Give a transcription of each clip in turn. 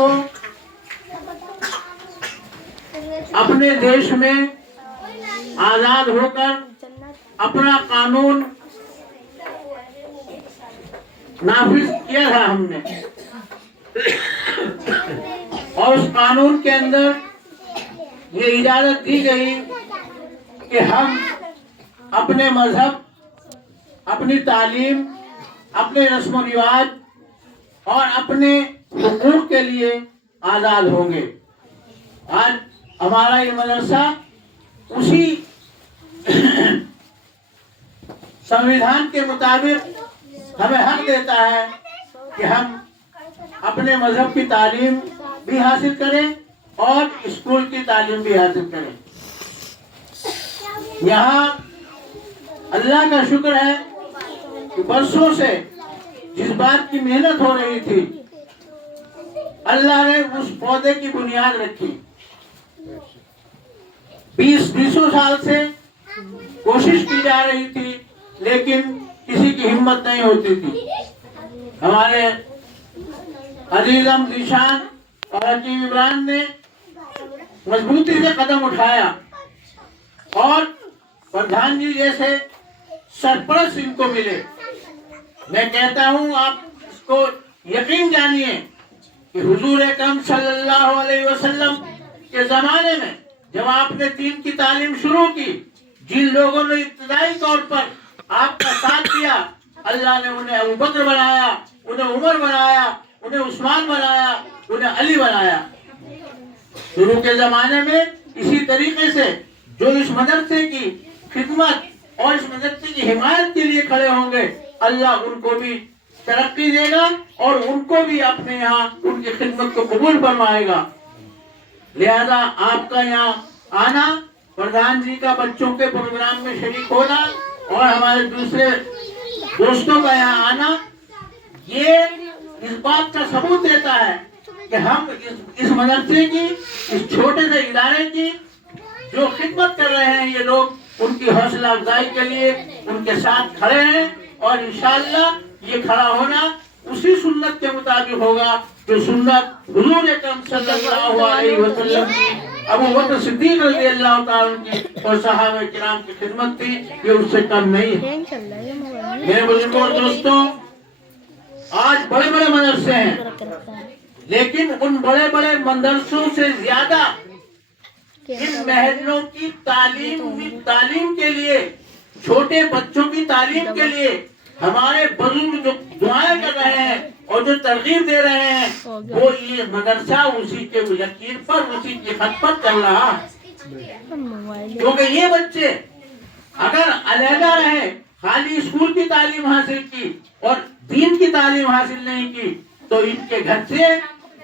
को अपने देश में आजाद होकर अपना कानून नाफिज किया था हमने, और उस कानून के अंदर ये इजाजत दी गई कि हम अपने मजहब, अपनी तालीम, अपने रस्म रिवाज और अपने हुकूक के लिए आजाद होंगे। आज हमारा ये मदरसा उसी संविधान के मुताबिक हमें हक देता है कि हम अपने मजहब की तालीम भी हासिल करें और स्कूल की तालीम भी हासिल करें। यहाँ अल्लाह का शुक्र है कि बरसों से जिस बात की मेहनत हो रही थी, अल्लाह ने उस पौधे की बुनियाद रखी। 20 साल से कोशिश की जा रही थी, लेकिन किसी की हिम्मत नहीं होती थी। हमारे अजीज़म ज़ीशान और हकीम इमरान ने मजबूती से कदम उठाया और प्रधान जी जैसे सरपरस्त इनको मिले। मैं कहता हूँ, आप इसको यकीन जानिए कि हुजूर अकरम सल्लल्लाहु अलैहि वसल्लम के ज़माने में जब आपने दीन की तालीम शुरू की, जिन लोगों ने इब्तिदाई तौर पर आपका साथ दिया, अल्लाह ने उन्हें अबू बकर बनाया, उन्हें उमर बनाया, उन्हें उस्मान बनाया, उन्हें अली बनाया। शुरू के ज़माने में इसी तरीके से जो इस मदरसे की खिदमत और इस मदरसे की हिमायत के लिए खड़े होंगे, अल्लाह उनको भी तरक्की देगा और उनको भी अपने यहाँ उनकी खिदमत को कबूल फरमाएगा। लिहाजा आपका यहाँ आना, प्रधान जी का बच्चों के प्रोग्राम में शरीक होना और हमारे दूसरे दोस्तों का यहाँ आना, ये इस बात का सबूत देता है कि हम इस मदरसे की, इस छोटे से इदारे की जो खिदमत कर रहे हैं ये लोग, उनकी हौसला अफजाई के लिए उनके साथ खड़े हैं और इंशाअल्लाह ये खड़ा होना उसी सुन्नत के मुताबिक होगा जो सुन्नत हुजूर अकरम सल्लल्लाहु अलैहि वसल्लम की, अबू बकर सिद्दीक रज़ियल्लाहु ताला की और सहाबा किराम की खिदमत थी, ये उससे कम नहीं है। मेरे बुजुर्गों और दोस्तों, आज बड़े बड़े मदरसे हैं, लेकिन उन बड़े बड़े मदरसों से ज्यादा इन महलों की तालीम के लिए, छोटे बच्चों की तालीम के लिए हमारे बुजुर्ग जो दुआएं कर रहे हैं और जो तरगीब दे रहे हैं, वो ये मदरसा उसी के यकीन पर, उसी की खत पर चल रहा है। क्योंकि ये बच्चे अगर अलहदा रहे, खाली स्कूल की तालीम हासिल की और दीन की तालीम हासिल नहीं की, तो इनके घर से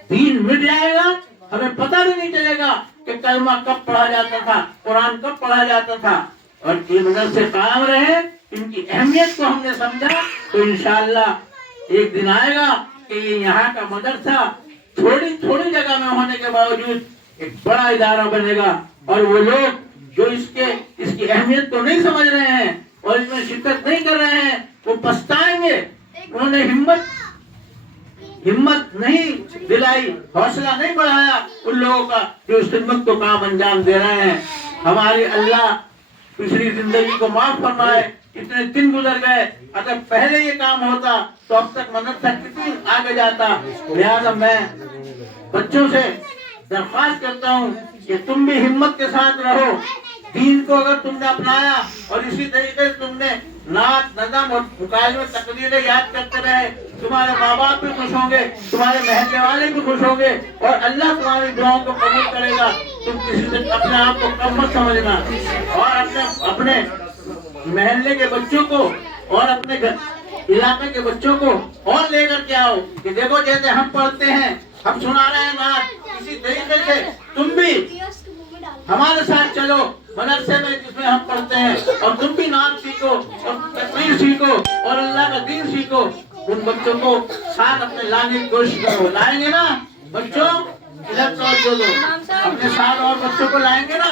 दीन मिट जाएगा। हमें पता भी नहीं चलेगा कि कलमा कब पढ़ा जाता था, कुरान कब पढ़ा जाता था। और ये मदरसे कायम रहे, इनकी अहमियत को हमने समझा, तो इंशाअल्लाह एक दिन आएगा कि ये यहाँ का मदरसा थोड़ी जगह में होने के बावजूद एक बड़ा इदारा बनेगा। और वो लोग जो इसकी अहमियत को नहीं समझ रहे हैं और इसमें शिरकत नहीं कर रहे हैं, वो पछताएंगे। उन्होंने हिम्मत नहीं दिलाई, हौसला नहीं बढ़ाया उन लोगों का जो इस खिदमत को काम अंजाम दे रहे हैं। हमारी अल्लाह पिछली जिंदगी को माफ फरमाए। इतने दिन गुजर गए, अगर पहले ये काम होता तो अब तक मदरसा कितनी आगे जाता। लिहाजा मैं बच्चों से दरख्वास्त करता हूँ कि तुम भी हिम्मत के साथ रहो। दीन को अगर तुमने अपनाया और इसी तरीके से तुमने नात, नज़म और मुकालमे तकदीरें याद करते रहे, तुम्हारे माँ बाप भी खुश होंगे, तुम्हारे महल्ले वाले भी खुश होंगे और अल्लाह तुम्हारी दुआओं को कबूल करेगा। तुम किसी से अपने आप को कम मत समझना और अपने महल्ले के बच्चों को और अपने इलाके के बच्चों को और लेकर के आओ कि देखो जैसे हम पढ़ते हैं, हम सुना रहे हैं नात, इसी तरीके से तुम भी हमारे साथ चलो मदरसे में जिसमें हम पढ़ते हैं, और तुम भी नात सीखो और तकरीर सीखो और अल्लाह का दीन सीखो। उन बच्चों को साथ अपने लाने की कोशिश करो। लाएंगे ना बच्चों? इधर तो दो अपने साथ और बच्चों को लाएंगे ना,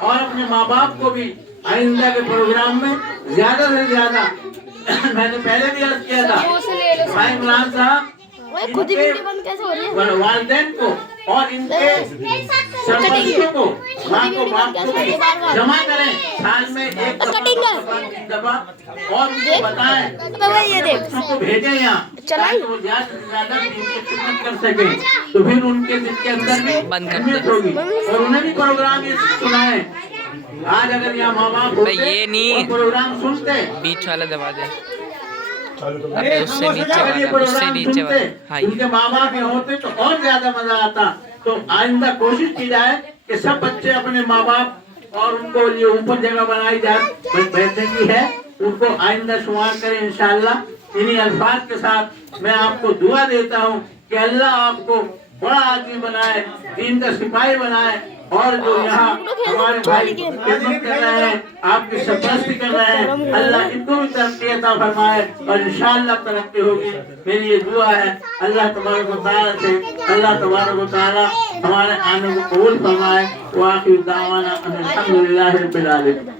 और अपने माँ बाप को भी आइंदा के प्रोग्राम में ज्यादा से ज्यादा मैंने पहले भी अर्ज किया था, भाई इमरान साहब खुद ही वीडियो बंद कैसे हो रही है? वालिदैन को और इनके सरपंचों को, माँ को बाप को भी जमा करें साल में एक दफा और उनको बताएं, बच्चों को भेजें यहाँ ताकि वो ज्यादा से ज्यादा इनकी खिदमत कर सके, तो फिर उनके दिल के अंदर भी हिम्मत होगी और उन्हें भी प्रोग्राम ये सुनाए। आज अगर यहाँ माँ बाप होते और प्रोग्राम सुनते, बीच वाला दबा दे, अगर उससे नीचे वाला, हाँ उनके माँ बाप यहाँ होते तो और ज्यादा मजा आता। तो आइंदा कोशिश की जाए कि सब बच्चे अपने माँ बाप और उनको ये ऊपर जगह बनाई जाए बैठने की है, उनको आइंदा शुमार करें इंशाअल्लाह। इन्हीं अल्फाज के साथ मैं आपको दुआ देता हूँ कि अल्लाह आपको बड़ा आदमी बनाए, दीन का सिपाही बनाए, और जो यहाँ हमारे भाई खिदमत कर रहे हैं, आपकी सरपरस्ती कर रहे हैं, अल्लाह इनको भी तरक्की अता फरमाए और इंशाअल्लाह तरक्की होगी। मेरी ये दुआ है अल्लाह तबारक व तआला से, अल्लाह तबारक व तआला हमारे आने को कबूल फरमाए। व आखिर दावाना अनिल हम्दुलिल्लाहि रब्बिल आलमीन।